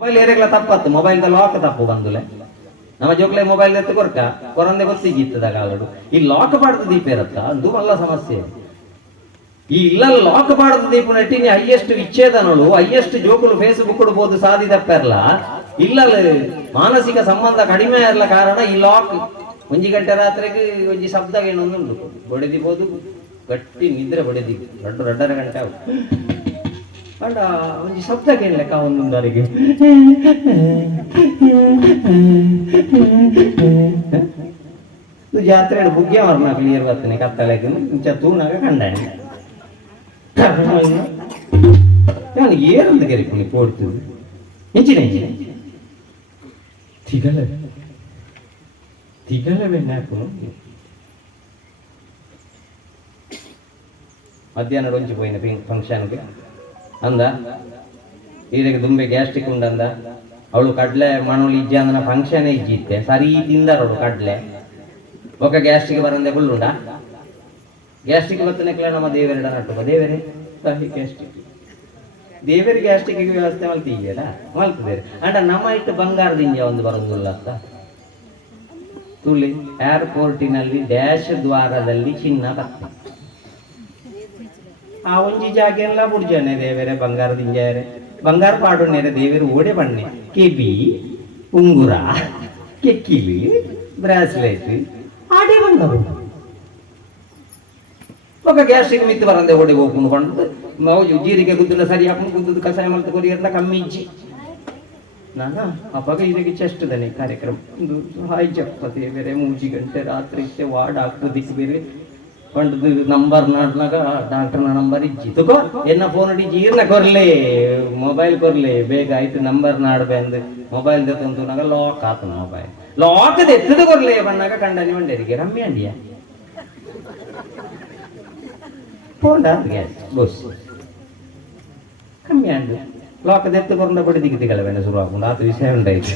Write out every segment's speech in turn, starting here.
mobile ಏರೆಗ್ಲ ತಪ್ಪತ್ತು mobile lock ತಪ್ಪು ಬಂದುಲೆ ನಮ್ಮ ಜೋಕ್ಲೆ mobile ಎತ್ತು ಕೊರಂದೆ ಗೊತ್ತಿಗಿತ್ತದಾಗ ಆಲಡು ಈ ಲಾಕ್ ಪಾಡ್ದು ದೀಪ ಇರತ್ತ ಅದು ಮಲ್ಲ ಸಮಸ್ಯೆ ಈ ಇಲ್ಲ ಲಾಕ್ ಪಾಡ್ದು ದೀಪ ನೆಟ್ಟಿನಿ ಹೈಯೆಸ್ಟ್ ವಿಚ್ಛೇದನಗಳು ಹೈಯೆಸ್ಟ್ ಜೋಕುಲು ಫೇಸ್ಬುಕ್ ಬೋದು ಸಾಧಿದಪ್ಪೆರ್ಲ ಇಲ್ಲ ಮಾನಸಿಕ ಸಂಬಂಧ ಕಡಿಮೆ ಇರಲ ಕಾರಣ ಈ ಲಾಕ್ 1 ಗಂಟೆ ರಾತ್ರಿಗೆ ಒಂಜಿ ಶಬ್ದ ಏನೊಂದುಂಟು ಬಡಿದಿಬೋದು ಗಟ್ಟಿ ನಿದ್ರೆ ಬಡಿದಿ 2 ಗಂಟೆ ಅವು ಅಂಡ ಒಂಜಿ ಶಬ್ದ ಕೇಳಲೆಕ್ಕ ಒಂದೊಂದರಿಗೆ ಜಾತ್ರೆ ಬುಗ್ಯ ವರ್ಣ ಕ್ಲಿಯರ್ ಬರ್ತನೆ ಕತ್ತಲೆಗೆ ಇಂಚ ತೂನಾಗ ಕಂಡಾನೆ ನಾನು ಏನಂತ ಕರಿಪುಣಿ ಕೊಡ್ತೀವಿ ಇಂಚಿನ ತಿಗಲ ಬೆಣ್ಣೆ ಹಾಕು ಮಧ್ಯಾಹ್ನ ಕೊಂಚ ಪೋಯಿನ ಫಂಕ್ಷನ್ಗೆ ಅಂದ ಈರೆಗೆ ದುಂಬೆ ಗ್ಯಾಸ್ಟ್ರಿಕ್ ಉಂಡಂದ ಅವಳು ಕಡ್ಲೆ ಮಣೋಳಿ ಇಜ್ಜಿ ಅಂದನ ಫಂಕ್ಷನ್ ಇಜ್ಜಿತ್ತೆ ಸರಿ ತಿಂದಾರವಳು ಕಡ್ಲೆ ಒಕ್ಕ ಗ್ಯಾಸ್ಟ್ರಿಕ್ ಬರಂದೆ ಫುಲ್ಲುಂಡ ಗ್ಯಾಸ್ಟ್ರಿಕ್ ಬತ್ತನೆಕ್ಲ ನಮ್ಮ ದೇವರಿಡ ನಟ್ಟು ದೇವರೇ ಗ್ಯಾಸ್ಟ್ರಿಕ್ ದೇವರಿಗೆ ಗ್ಯಾಸ್ಟ್ರಿಕ್ ವ್ಯವಸ್ಥೆ ಮಲ್ತಿದ್ಯಲ್ಲ ಮಲ್ತಿದ್ದೇವೆ ಅಂಡ ನಮ್ಮ ಇಟ್ಟು ಬಂಗಾರದಿಂದ ಒಂದು ಬರೋದಿಲ್ಲ ಅಂತ ತುಳಿ ಏರ್ಪೋರ್ಟಿನಲ್ಲಿ ಡ್ಯಾಶ್ ದ್ವಾರದಲ್ಲಿ ಚಿನ್ನ ಕತ್ತೆ ಆ ಒಂಜಿ ಜಾಗ ಎಲ್ಲ ಬುಡ್ಜನೆ ದೇವರೇ ಬಂಗಾರದಿಂಜಾರೆ ಬಂಗಾರ ಪಾಡುನೇರೆ ದೇವರು ಓಡೆ ಬಣ್ಣೆ ಕೆಬಿ ಉಂಗುರ ಕೆಕ್ಕಿಲಿ ಬ್ರಾಸ್ಲೆಟ್ ಆಡೇ ಬಂದವು ಒಕ್ಕ ಗ್ಯಾಸ್ಟ್ರಿಕ್ ಮಿತ್ತು ಬರಂದೆ ಓಡಿ ಹೋಗ್ಕೊಂಡು ಮೌಜು ಜೀರಿಗೆ ಗುದ್ದಲ ಸರಿ ಹಾಕೊಂಡು ಗುದ್ದದು ಕಷಾಯ ಮಲ್ತು ಕೊರಿ ಅಂತ ಕಮ್ಮಿ ಇಜ್ಜಿ ನಾನು ಅವಾಗ ಇದಕ್ಕೆ ಚೆಷ್ಟದನೆ ಕಾರ್ಯಕ್ರಮ ಒಂದು ಹಾಯ್ ಜಪ್ಪತೆ ಬೇರೆ 3 ಗಂಟೆ ರಾತ್ರಿ ಇತ್ತೆ ವಾರ್ಡ್ ಆಗ್ತದಿಕ್ಕೆ ಬೇರೆ ಪಂಡದು ನಂಬರ್ ನಾಡ್ನಾಗ ಡಾಕ್ಟರ್ನ ನಂಬರ್ ಇಜ್ಜಿ ತಗೋ ಎನ್ನ ಫೋನ್ ಹಿಡಿ ಜೀರ್ನ ಕೊರ್ಲೆ ಮೊಬೈಲ್ ಕೊರ್ಲೆ ಬೇಗ ಆಯ್ತು ನಂಬರ್ ನಾಡ್ಬೆ ಅಂದು ಮೊಬೈಲ್ ಜೊತೆ ನಾಗ ಲಾಕ್ ಆತ ಮೊಬೈಲ್ ಲಾಕ್ ಎತ್ತದ ಕೊರ್ಲೆ ಬಣ್ಣಾಗ ಕಂಡನಿ ಮಂಡರಿಗೆ ರಮ್ಮಿ ಅಂಡಿಯ ಫೋನ್ ಗ್ಯಾಸ್ ಬಸ್ ಕಮ್ಮಿ ಅಂಡು ಲಾಕ್ ಎತ್ತುಕೊಂಡ ಬಡಿ ದಿಗದಿಗಳವೇನ ಶುರು ಹಾಕೊಂಡು ಆತ ವಿಷಯ ಉಂಟಾಯ್ತು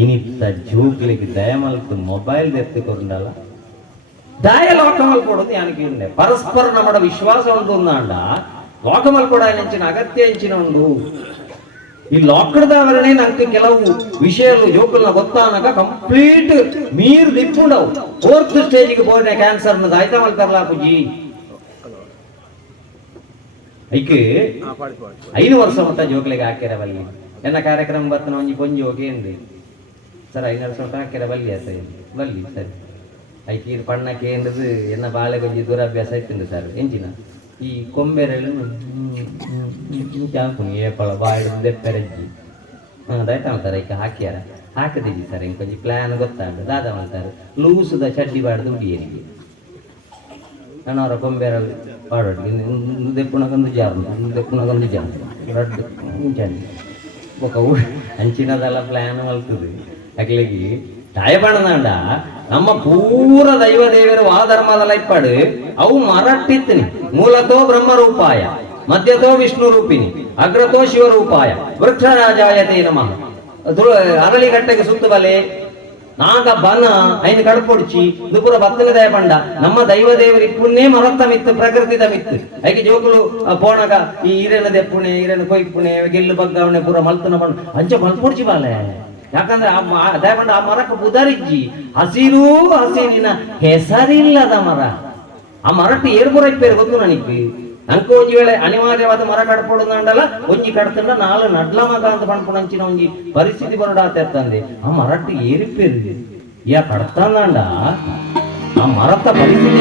ಇನಿತ್ತ ಜೂಕ್ಲಿಗೆ ದಯಮಲ್ತು ಮೊಬೈಲ್ ಎತ್ತುಕೊಂಡಲ್ಲ ದಯ ಲಾಕ ಮಲ್ಕೊಡೋದು ಯಾನಕ್ಕೆ ಉಂಡೆ ಪರಸ್ಪರ ನಮ್ಮ ವಿಶ್ವಾಸ ಉಂಟು ಅಂದಾಂಡ ಲಾಕ ಮಲ್ಕೊಡ ಹೆಂಚಿನ ಅಗತ್ಯ ಹೆಂಚಿನ ಉಂಡು ಈ ಲಾಕ್ಡೌನ್ ನಂಗೆ ಕೆಲವು ವಿಷಯಗಳು ಜೋಕಲ್ನ ಗೊತ್ತಾನಾಗ ಕಂಪ್ಲೀಟ್ ಮೀರು ದಿಪ್ಪುಂಡವು 4th ಸ್ಟೇಜಿಗೆ ಬೋರ್ನೆ ಕ್ಯಾನ್ಸರ್ ಆಯ್ತಾ ಮಲ್ತಾರಲ್ಲ ಪೂಜಿ ಐಕೆ 5 ವರ್ಷ ಮತ್ತ ಜೋಕ್ಲೆಗೆ ಹಾಕ್ಯಾರ ಬಲ್ಲಿ ಎನ್ನ ಕಾರ್ಯಕ್ರಮ ಬರ್ತನ ಒಂಜಿ ಪೊಂಜಿ ಹೋಗಿ ಏನ್ರಿ ಸರ್ 5 ವರ್ಷ ಮಟ್ಟ ಹಾಕ್ಯಾರ ಬಲ್ಲಿ ಬಲ್ಲಿ ಸರಿ ಐಕೆ ಇದು ಪಣ್ಣಕ್ಕೆ ಏನ್ರದು ಎನ್ನ ಬಾಳೆ ಕೊಂಜಿ ದುರಾಭ್ಯಾಸ ಆಯ್ತುಂಡು ಸರ್ ಎಂಚಿನ ಈ ಕೊಂಬೆರೆಳು ಜಾಕು ಏಪಳ ಬಾಯಿ ದೆಪ್ಪೆರಜ್ಜಿ ಅದಾಯ್ತಾ ಅಂತಾರೆ ಐಕೆ ಹಾಕ್ಯಾರ ಹಾಕದಿದ್ದಿ ಸರ್ ಹಿಂಗೆ ಕೊಂಚ ಪ್ಲಾನ್ ಗೊತ್ತಾಗ ದಾದ ಮಾಡ್ತಾರೆ ಲೂಸುದ ಚಡ್ಡಿ ಬಾಡ್ದು ಹುಡುಗಿಯರಿಗೆ ನನ್ನವರ ಕೊಂಬೆರಲ್ಲಿ ಪಾಡೋದು ದೆಪ್ಪುಣಗೊಂದು ದೆಪ್ಪುಣಗೊಂದು ರಡ್ಡು ಮುಂಚೆ ఒక ಅಂಚಿನದೆಲ್ಲ ಪ್ಲಾನ್ ಮಲ್ತದೆ ಅಕ್ಲಿಗೆ ತಾಯಬಣ್ಣದ ನಮ್ಮ ಪೂರ ದೈವ ದೇವರು ಆ ಧರ್ಮದಲ್ಲ ಇಪ್ಪಡು ಅವು ಮರಟ್ಟಿತ್ತೀನಿ ಮೂಲತೋ ಬ್ರಹ್ಮರೂಪಾಯ ಮಧ್ಯತೋ ವಿಷ್ಣು ರೂಪಿಣಿ ಅಗ್ರತೋ ಶಿವರೂಪಾಯ ವೃಕ್ಷರಾಜಾಯತೆ ನಮಃ ಅರಳಿಗಟ್ಟೆಗೆ ಸುತ್ತು ಬಲೆ ನಾಗ ಬನ ಐನು ಕಡ್ಪೊಡ್ಚಿ ದುಪುರ ಬತ್ತನ ದಯ ಪಂಡ ನಮ್ಮ ದೈವ ದೇವರಿ ಪುಣ್ಯ ಮರತ್ತ ಮಿತ್ತು ಪ್ರಕೃತಿದ ಮಿತ್ತು ಐಕೆ ಜೋಕುಲು ಪೋಣಗ ಈ ಹಿರೇನ ದೆಪ್ಪುಣೆ ಹಿರೇನ ಕೊಯ್ಪುಣೆ ಗೆಲ್ಲು ಬಗ್ಗವಣೆ ಪೂರ ಮಲ್ತನ ಪಂಡ ಅಂಚ ಮಲ್ಪೊಡ್ಚಿ ಬಾಲೆ ಯಾಕಂದ್ರೆ ಆ ದಯ ಪಂಡ ಆ ಮರಕ್ಕೆ ಬುದರಿಜ್ಜಿ ಹಸಿರೂ ಹಸಿರಿನ ಹೆಸರಿಲ್ಲದ ಮರ ಆ ಮರಟ್ಟು ಏರ್ಪುರ ಇಪ್ಪೇರು ಗೊತ್ತು ನನಗೆ ನಂಗೆ ಒಂಜಿ ವೇಳೆ ಅನಿವಾರ್ಯವಾದ ಮರ ಕಡ್ಪೊಡುಂಡಲ್ಲ ಒಂಜಿ ಕಡ್ತಂಡ 4 ನಡ್ಲ ಮಗ ಅಂತ ಪಂಡ್ಪುಣಂಚಿನ ಒಂಜಿ ಪರಿಸ್ಥಿತಿ ಬರಡಾತಂದೆ ಆ ಮರಟ್ಟು ಏರಿಪ್ಪೇರು ಯಾ ಕಡ್ತಂಡ ಆ ಮರತ್ತ ಪರಿಸ್ಥಿತಿ